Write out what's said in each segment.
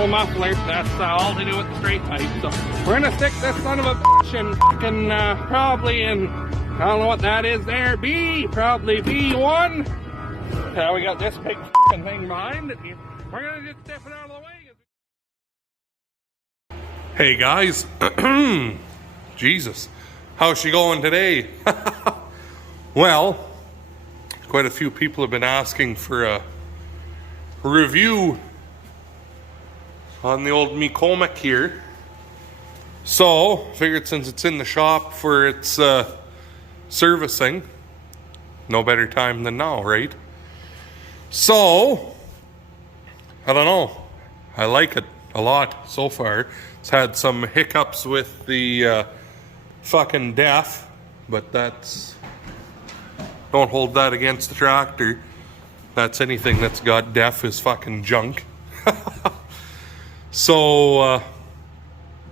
normal muffler. That's all to do with the straight pipe. So we're gonna stick this son of a bitch in fucking probably in, I don't know what that is there, probably B1. We got this big fucking thing behind it. We're gonna just step it out of the way. Hey guys, Jesus, how's she going today? Well, quite a few people have been asking for a review on the old McCormick here. So, figured since it's in the shop for its servicing, no better time than now, right? So, I don't know. I like it a lot so far. It's had some hiccups with the fucking DEF, but that's, don't hold that against the tractor. That's anything that's got DEF is fucking junk. So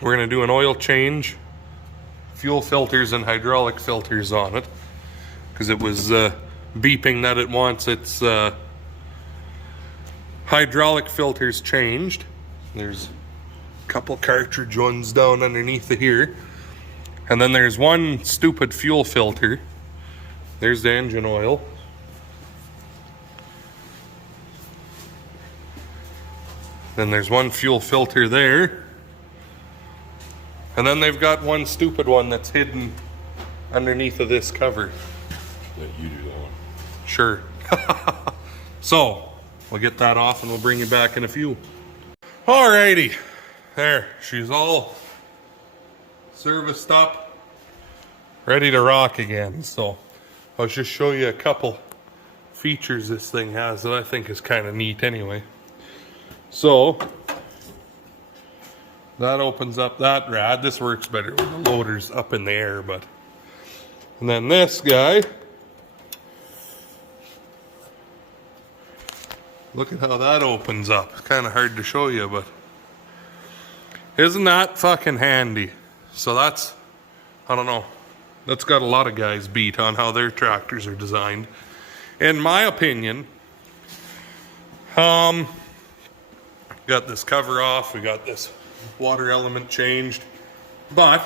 we're gonna do an oil change, fuel filters and hydraulic filters on it, because it was beeping that it wants its hydraulic filters changed. There's couple cartridge ones down underneath of here, and then there's one stupid fuel filter. There's the engine oil, then there's one fuel filter there, and then they've got one stupid one that's hidden underneath of this cover. That you do that one. Sure. So we'll get that off and we'll bring you back in a few. Alrighty. There, she's all serviced up, ready to rock again. So I'll just show you a couple features this thing has that I think is kind of neat anyway. So that opens up that rad. This works better when the loader's up in the air, but, and then this guy, look at how that opens up. It's kind of hard to show you, but isn't that fucking handy? So that's, I don't know, that's got a lot of guys beat on how their tractors are designed. In my opinion, got this cover off, we got this water element changed, but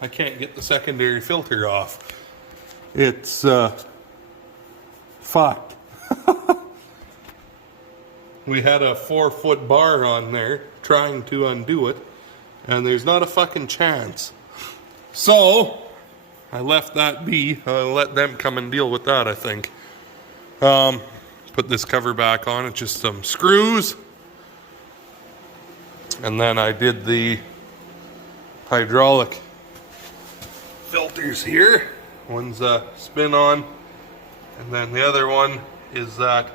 I can't get the secondary filter off. It's fucked. We had a 4-foot bar on there trying to undo it, and there's not a fucking chance. So I left that be. I'll let them come and deal with that, I think. Put this cover back on. It's just some screws, and then I did the hydraulic filters here. One's a spin on, and then the other one is that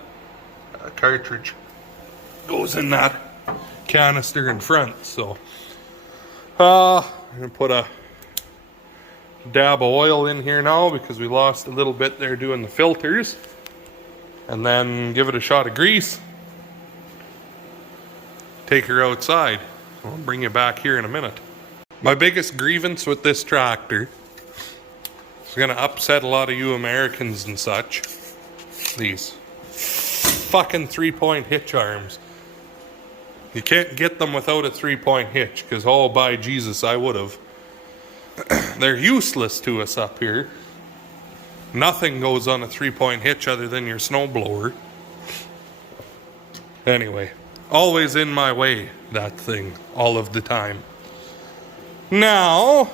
cartridge goes in that canister in front. So I'm gonna put a dab of oil in here now because we lost a little bit there doing the filters, and then give it a shot of grease, take her outside. I'll bring you back here in a minute. My biggest grievance with this tractor is gonna upset a lot of you Americans and such. These fucking 3-point hitch arms. You can't get them without a 3-point hitch, because oh by Jesus I would have. They're useless to us up here. Nothing goes on a 3-point hitch other than your snowblower. Anyway, always in my way, that thing, all of the time. Now,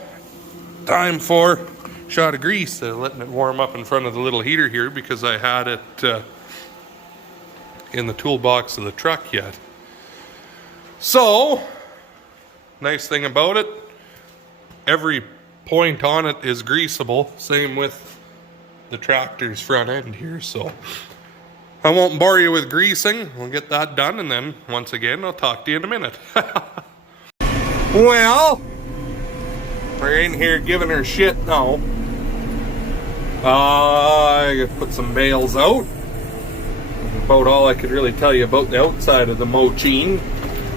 time for a shot of grease. Letting it warm up in front of the little heater here because I had it in the toolbox of the truck yet. So, nice thing about it, every point on it is greasable. Same with the tractor's front end here. So I won't bore you with greasing. We'll get that done, and then once again I'll talk to you in a minute. Well, we're in here giving her shit now. I gotta put some bales out. About all I could really tell you about the outside of the machine.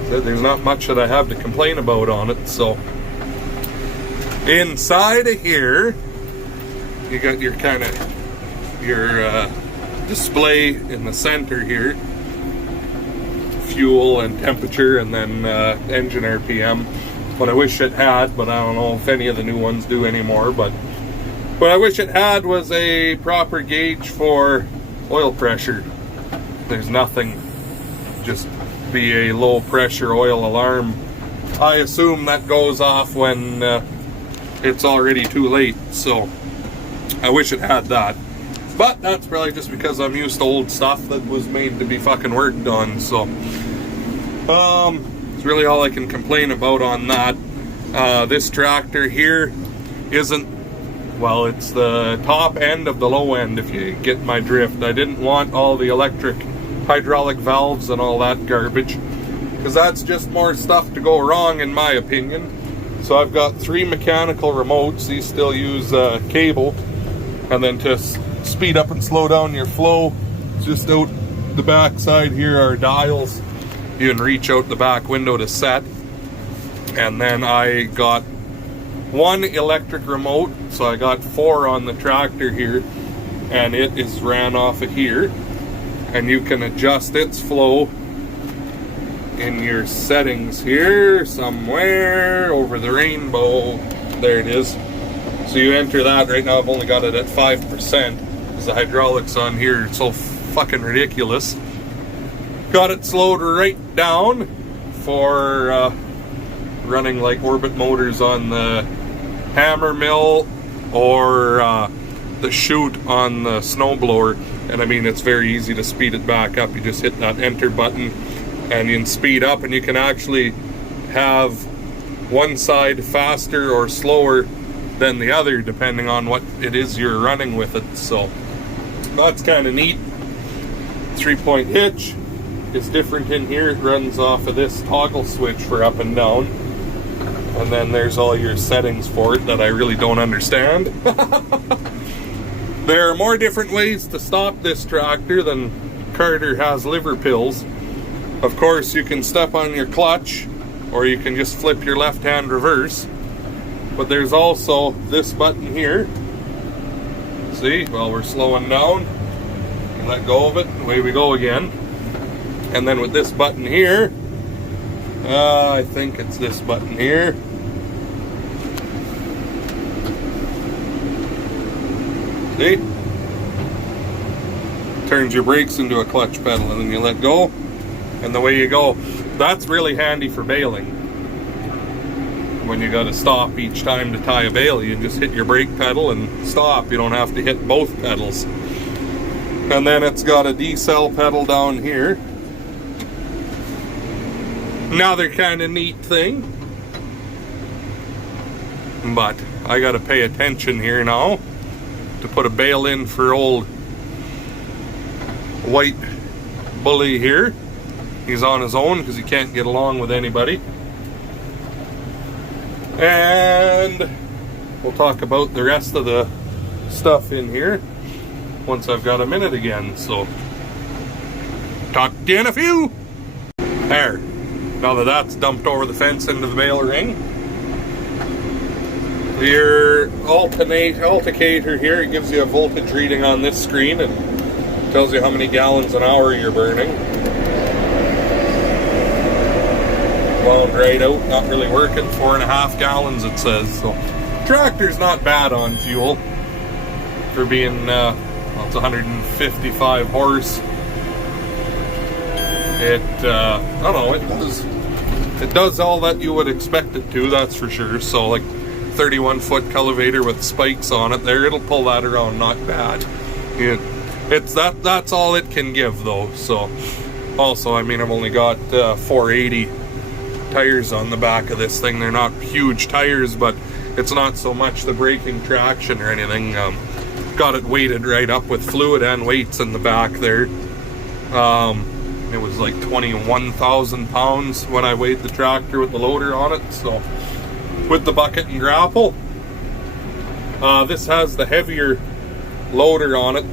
There's not much that I have to complain about on it. So inside of here, you got your kind of your display in the center here. fuel and temperature and then engine RPM. What I wish it had, but I don't know if any of the new ones do anymore, but what I wish it had was a proper gauge for oil pressure. There's nothing. Just be a low pressure oil alarm. I assume that goes off when it's already too late, so I wish it had that. But that's probably just because I'm used to old stuff that was made to be fucking worked on, so it's really all I can complain about on that. This tractor here isn't, well, it's the top end of the low end, if you get my drift. I didn't want all the electric hydraulic valves and all that garbage, because that's just more stuff to go wrong in my opinion. So I've got 3 mechanical remotes. These still use cable, and then to speed up and slow down your flow, just out the back side here are dials. You can reach out the back window to set. And then I got 1 electric remote, so I got 4 on the tractor here, and it is ran off of here, and you can adjust its flow in your settings here somewhere over the rainbow. There it is. So you enter that. Right now I've only got it at 5% because the hydraulics on here are so fucking ridiculous. Got it slowed right down for running like orbit motors on the hammer mill or the chute on the snowblower. And I mean, it's very easy to speed it back up. You just hit that enter button and you can speed up, and you can actually have one side faster or slower than the other depending on what it is you're running with it. So that's kind of neat. 3-point hitch is different in here. It runs off of this toggle switch for up and down, and then there's all your settings for it that I really don't understand. There are more different ways to stop this tractor than Carter has liver pills. Of course, you can step on your clutch, or you can just flip your left-hand reverse. But there's also this button here. See, while we're slowing down, let go of it, away we go again. And then with this button here, I think it's this button here. See? Turns your brakes into a clutch pedal, and then you let go, and away you go. That's really handy for bailing. When you gotta stop each time to tie a bale, you just hit your brake pedal and stop. You don't have to hit both pedals. And then it's got a decel pedal down here. Another kind of neat thing. But I gotta pay attention here now to put a bale in for old white bully here. He's on his own because he can't get along with anybody. And we'll talk about the rest of the stuff in here once I've got a minute again. So talk to you in a few. There. Now that that's dumped over the fence into the bale ring, your alticator here, it gives you a voltage reading on this screen and tells you how many gallons an hour you're burning. Wound right out, not really working. 4.5 gallons it says. So tractor's not bad on fuel for being well, it's 155 horse. It I don't know, it does all that you would expect it to, that's for sure. So like 31-foot cultivator with spikes on it there, it'll pull that around not bad. Yeah, it's that's all it can give though. So also, I mean, I've only got 480 tires on the back of this thing. They're not huge tires, but it's not so much the braking traction or anything. Got it weighted right up with fluid and weights in the back there. It was like 21,000 pounds when I weighed the tractor with the loader on it. So with the bucket and grapple, this has the heavier loader on it.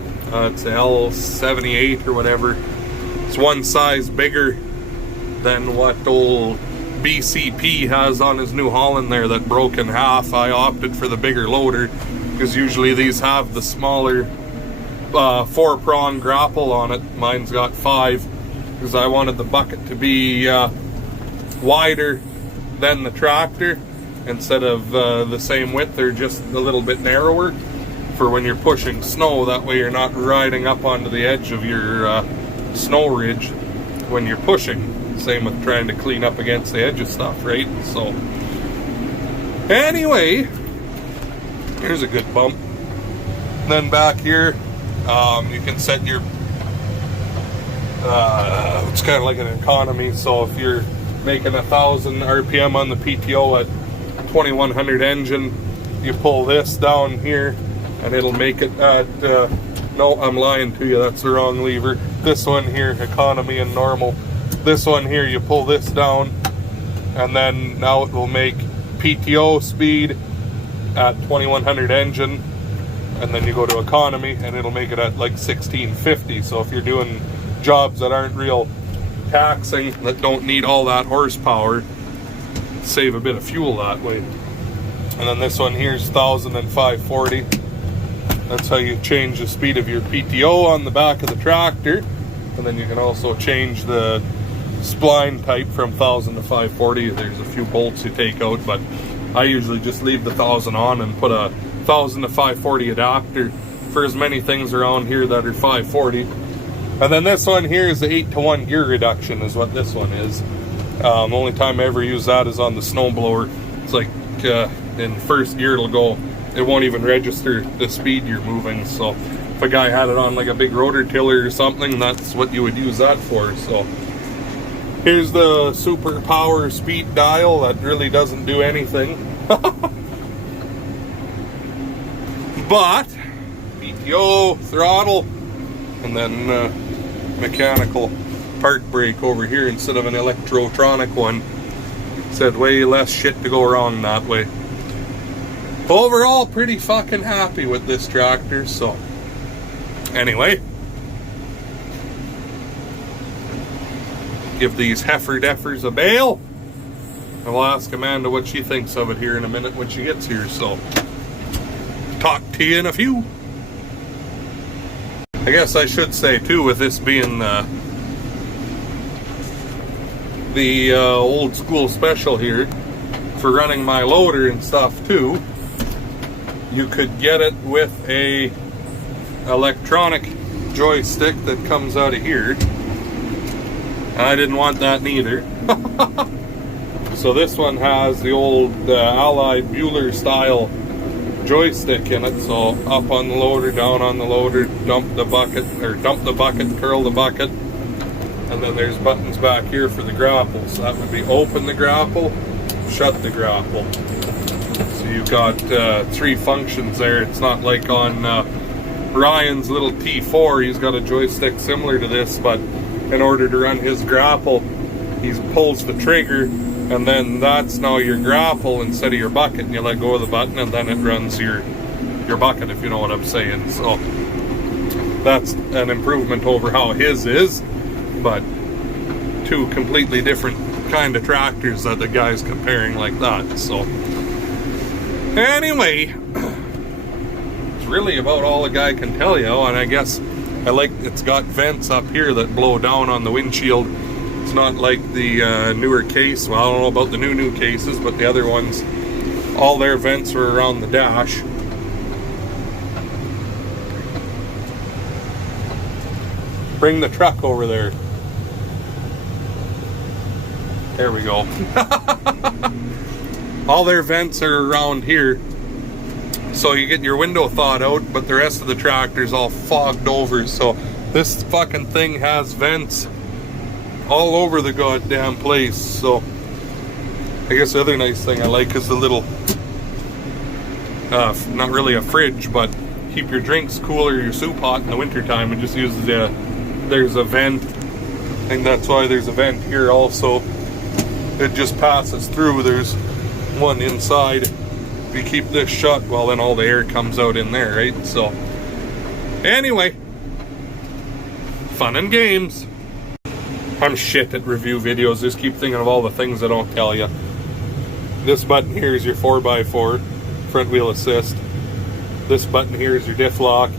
It's L78 or whatever. It's one size bigger than what old BCP has on his New Holland there that broke in half. I opted for the bigger loader because usually these have the smaller 4-prong grapple on it. Mine's got 5. because I wanted the bucket to be wider than the tractor instead of the same width or just a little bit narrower for when you're pushing snow. That way you're not riding up onto the edge of your snow ridge when you're pushing. Same with trying to clean up against the edge of stuff, right? So anyway, here's a good bump. Then back here, you can set your it's kind of like an economy. So if you're making 1,000 RPM on the PTO at 2100 engine, you pull this down here and it'll make it at no, I'm lying to you, that's the wrong lever. This one here, economy and normal. This one here, you pull this down and then now it will make PTO speed at 2100 engine, and then you go to economy and it'll make it at like 1650. So if you're doing jobs that aren't real taxing, that don't need all that horsepower, save a bit of fuel that way. And then this one here is 1,540. That's how you change the speed of your PTO on the back of the tractor. And then you can also change the spline type from 1,000 to 540. There's a few bolts you take out, but I usually just leave the 1,000 on and put a 1,000 to 540 adapter for as many things around here that are 540. And then this one here is the 8-to-1 gear reduction is what this one is. The only time I ever use that is on the snowblower. It's like in first gear it won't even register the speed you're moving. So if a guy had it on like a big rotor tiller or something, that's what you would use that for. So here's the super power speed dial that really doesn't do anything. But PTO, throttle, and then mechanical park brake over here instead of an electrotronic one. Said way less shit to go wrong that way. Overall, pretty fucking happy with this tractor. So anyway, give these heifer deffers a bail. I'll ask Amanda what she thinks of it here in a minute when she gets here. So talk to you in a few. I guess I should say too, with this being the old school special here for running my loader and stuff too, you could get it with a electronic joystick that comes out of here. I didn't want that neither. So this one has the old Allied Bueller style joystick in it. So up on the loader, down on the loader, dump the bucket, curl the bucket. And then there's buttons back here for the grapple. So that would be open the grapple, shut the grapple. So you've got 3 functions there. It's not like on Ryan's little T4. He's got a joystick similar to this, but in order to run his grapple, he pulls the trigger, and then that's now your grapple instead of your bucket, and you let go of the button and then it runs your bucket, if you know what I'm saying. So that's an improvement over how his is, but 2 completely different kind of tractors that the guy's comparing like that. So anyway, it's really about all the guy can tell you. And I guess I like it's got vents up here that blow down on the windshield. It's not like the newer case. Well, I don't know about the new cases, but the other ones, all their vents were around the dash. Bring the truck over there. There we go. All their vents are around here. So you get your window thawed out, but the rest of the tractor's all fogged over. So this fucking thing has vents all over the goddamn place. So I guess the other nice thing I like is the little, not really a fridge, but keep your drinks cool or your soup hot in the wintertime, and just use there's a vent. I think that's why there's a vent here also. It just passes through. There's one inside. If you keep this shut, well, then all the air comes out in there, right? So anyway, fun and games. I'm shit at review videos. Just keep thinking of all the things I don't tell you. This button here is your 4x4 front wheel assist. This button here is your diff lock.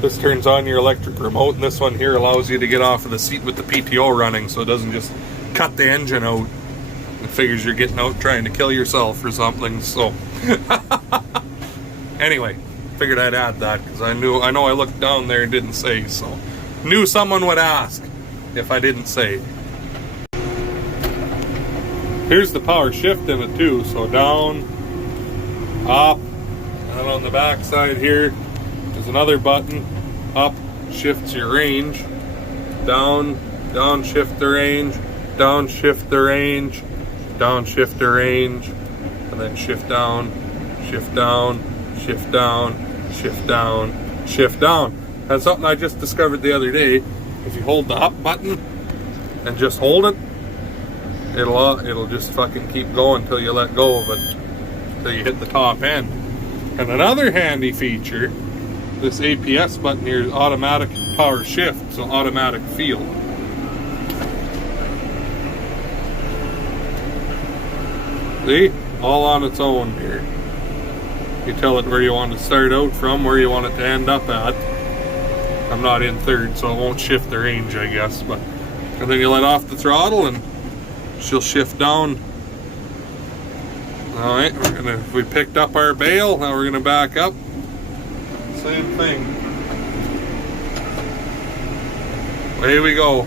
This turns on your electric remote, and this one here allows you to get off of the seat with the PTO running, so it doesn't just cut the engine out. It figures you're getting out trying to kill yourself or something, so. Anyway, figured I'd add that, because I know I looked down there and didn't say, so. Knew someone would ask if I didn't say. Here's the power shift in it too, so down, up, and on the back side here, there's another button. Up shifts your range. Down, shift the range. Down, shift the range. Down, shift the range. And then shift down, shift down, shift down, shift down, shift down. That's something I just discovered the other day. If you hold the up button and just hold it, it'll just fucking keep going until you let go of it, until you hit the top end. And another handy feature, this APS button here is automatic power shift, so automatic field. See? All on its own here. You tell it where you want to start out from, where you want it to end up at. I'm not in third, so it won't shift the range, I guess. But and then you let off the throttle and she'll shift down. Alright, we picked up our bail, now we're gonna back up. Same thing. Away we go.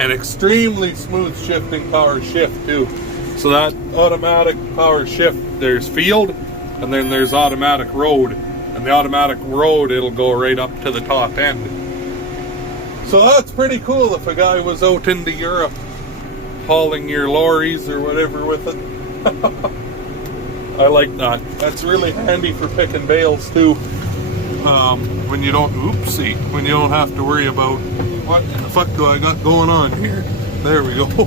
An extremely smooth shifting power shift too. So that automatic power shift, there's field, and then there's automatic road. And the automatic road, it'll go right up to the top end. So that's pretty cool if a guy was out into Europe hauling your lorries or whatever with it. I like that. That's really handy for picking bales too. When you don't, when you don't have to worry about what the fuck do I got going on here. There we go.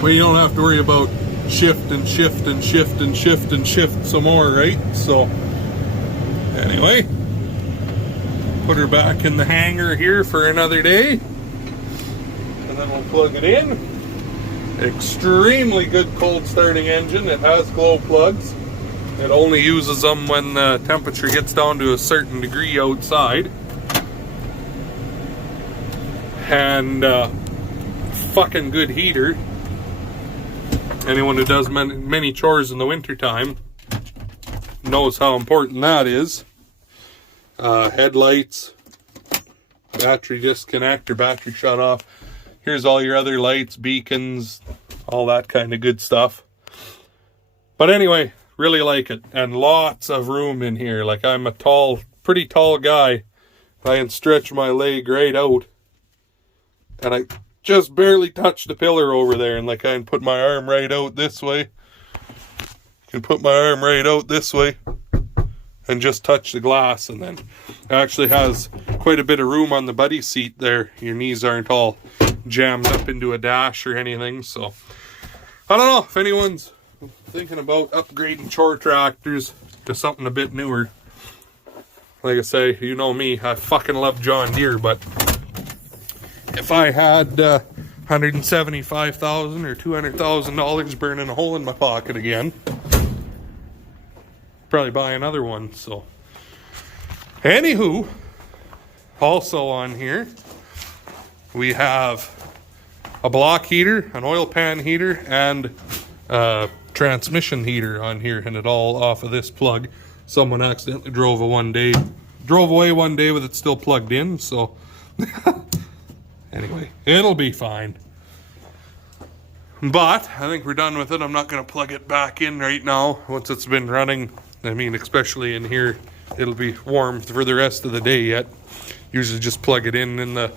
When you don't have to worry about shift and shift and shift and shift and shift some more, right? So anyway, put her back in the hangar here for another day, and then we'll plug it in. Extremely good cold starting engine. It has glow plugs. It only uses them when the temperature gets down to a certain degree outside. And fucking good heater. Anyone who does many chores in the wintertime knows how important that is. Headlights, battery disconnect or battery shut off. Here's all your other lights, beacons, all that kind of good stuff. But anyway, really like it. And lots of room in here. Like, I'm a pretty tall guy. I can stretch my leg right out. And I just barely touch the pillar over there. And like, I can put my arm right out this way. Can put my arm right out this way. And just touch the glass. And then it actually has quite a bit of room on the buddy seat there. Your knees aren't all jammed up into a dash or anything. So I don't know if anyone's thinking about upgrading chore tractors to something a bit newer. Like I say, you know me, I fucking love John Deere, but if I had $175,000 or $200,000 burning a hole in my pocket again, probably buy another one. So anywho, also on here we have a block heater, an oil pan heater, and a transmission heater on here, and it all off of this plug. Someone accidentally drove away one day with it still plugged in, so anyway, it'll be fine. But I think we're done with it. I'm not going to plug it back in right now once it's been running. I mean, especially in here, it'll be warm for the rest of the day yet. Usually just plug it in the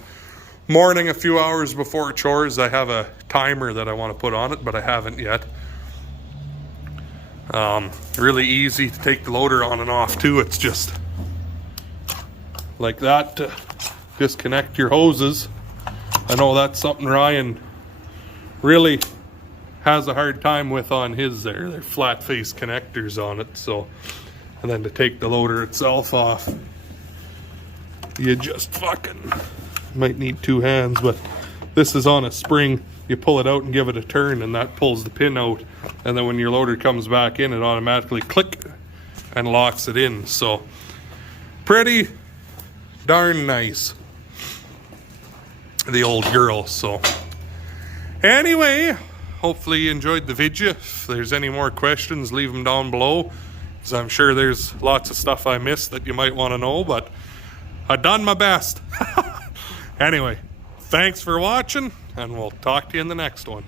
morning a few hours before chores. I have a timer that I want to put on it, but I haven't yet. Really easy to take the loader on and off too. It's just like that to disconnect your hoses. I know that's something Ryan really has a hard time with on his there. They're flat face connectors on it. So, and then to take the loader itself off, you just fucking might need two hands, but this is on a spring. You pull it out and give it a turn, and that pulls the pin out, and then when your loader comes back in, it automatically click and locks it in. So pretty darn nice. The old girl. So anyway, hopefully you enjoyed the video. If there's any more questions, leave them down below, because I'm sure there's lots of stuff I missed that you might want to know, but I done my best. Anyway, thanks for watching, and we'll talk to you in the next one.